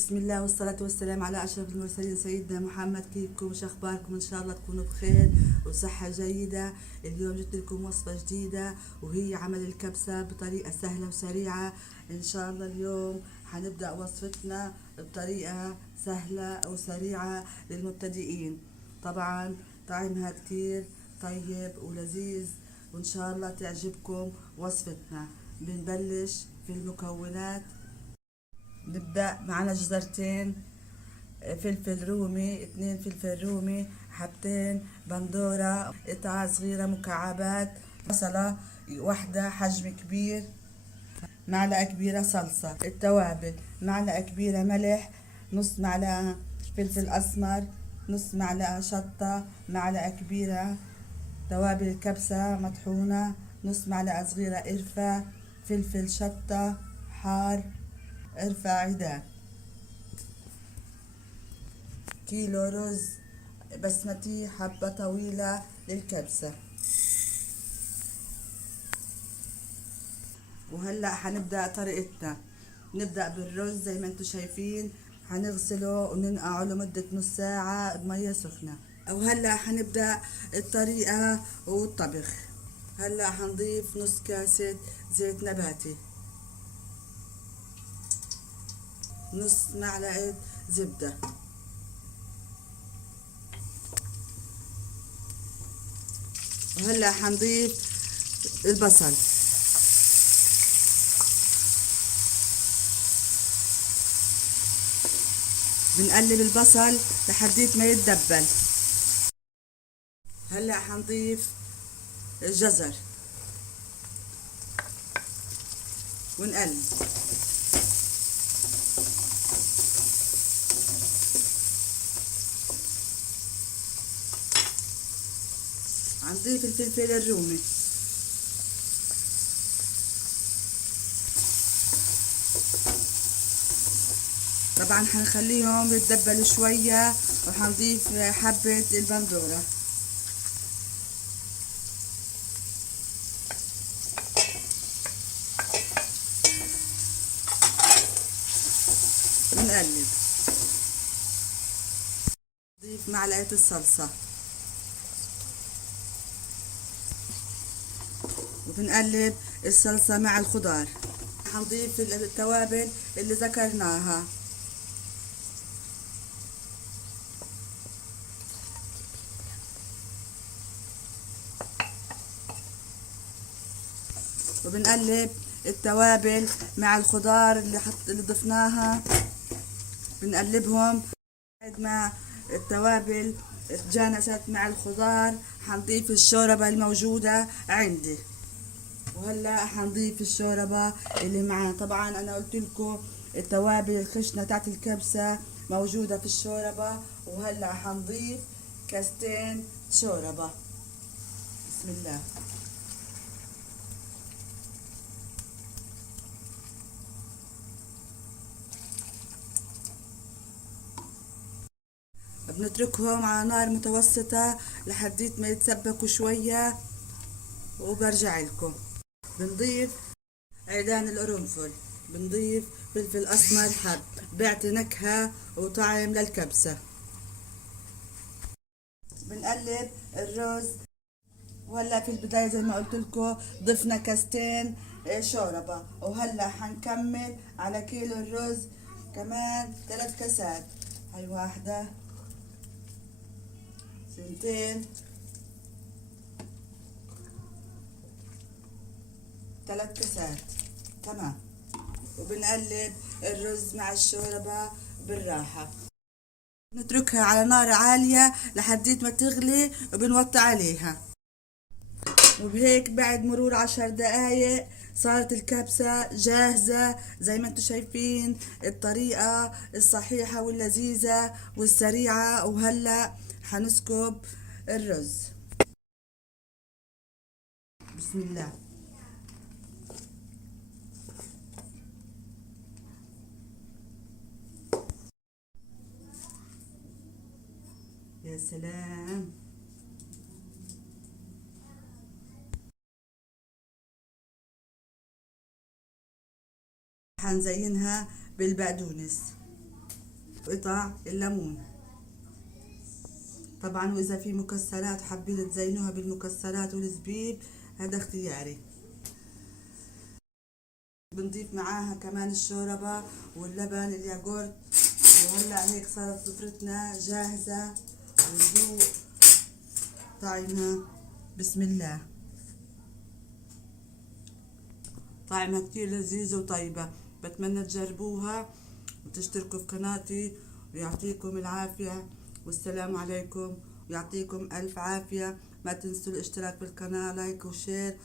بسم الله والصلاة والسلام على أشرف المرسلين سيدنا محمد. كيفكم؟ شو أخباركم؟ إن شاء الله تكونوا بخير وصحة جيدة. اليوم جبت لكم وصفة جديدة وهي عمل الكبسة بطريقة سهلة وسريعة. إن شاء الله اليوم حنبدأ وصفتنا بطريقة سهلة وسريعة للمبتدئين. طبعا طعمها كتير طيب ولذيذ، وإن شاء الله تعجبكم وصفتنا. بنبلش في المكونات. نبدأ معنا جزرتين فلفل رومي، 2 فلفل رومي، حبتين بندورة، قطعة صغيرة مكعبات، بصلة واحدة حجم كبير، معلقة كبيرة صلصة. التوابل: معلقة كبيرة ملح، نص معلقة فلفل أسمر، نص معلقة شطة، معلقة كبيرة توابل الكبسة مطحونة، نص معلقة صغيرة قرفة، فلفل شطة حار، قرفة عيدان. كيلو رز بسمتي حبة طويلة للكبسة. وهلأ حنبدأ طريقتنا. نبدأ بالرز زي ما انتم شايفين، حنغسله وننقعه لمدة نص ساعة بمية سخنة. وهلأ حنبدأ الطريقة والطبخ. هلأ حنضيف نص كاسة زيت نباتي، نص معلقة زبدة، وهلأ حنضيف البصل، بنقلب البصل لحديت ما يتدبل. هلا حنضيف الجزر ونقلب. حنضيف الفلفل الرومي، طبعا حنخليهم يتدبلوا شوية، وحنضيف حبة البندورة. بنقلب. نضيف معلقة الصلصة وبنقلب الصلصة مع الخضار. حنضيف التوابل اللي ذكرناها. وبنقلب التوابل مع الخضار اللي ضفناها، بنقلبهم بعد ما التوابل اتجانست مع الخضار. حنضيف الشوربة الموجودة عندي. وهلا حنضيف الشوربة اللي معانا. طبعا انا قلت لكم التوابل الخشنة تاعت الكبسة موجودة في الشوربة. وهلا حنضيف كاستين شوربة. بسم الله. بنتركهم على نار متوسطة لحديت ما يتسبكوا شوية وبرجع لكم. بنضيف عيدان القرنفل، بنضيف فلفل اسمر حب، بيعطي نكهة وطعم للكبسة. بنقلب الرز. وهلا في البداية زي ما قلت لكم ضفنا كاستين شوربة. وهلا حنكمل على كيلو الرز كمان 3 كاسات. هاي واحدة، سنتين، 3 كاسات. تمام. وبنقلب الرز مع الشوربة بالراحة. نتركها على نار عالية لحديت ما تغلي وبنوطي عليها. وبهيك بعد مرور 10 دقايق صارت الكبسة جاهزة زي ما انتم شايفين. الطريقة الصحيحة واللذيذة والسريعة. وهلأ حنسكب الرز. بسم الله. يا سلام. حنزينها بالبقدونس. وقطع الليمون. طبعا واذا في مكسرات حابين تزينوها بالمكسرات والزبيب هذا اختياري. بنضيف معاها كمان الشوربة واللبن الياغورت. وهلا هيك صارت سفرتنا جاهزة وندوق طعمها. بسم الله. طعمها كتير لذيذة وطيبة، بتمنى تجربوها وتشتركوا في قناتي ويعطيكم العافية والسلام عليكم ويعطيكم ألف عافية. ما تنسوا الاشتراك بالقناة، لايك وشير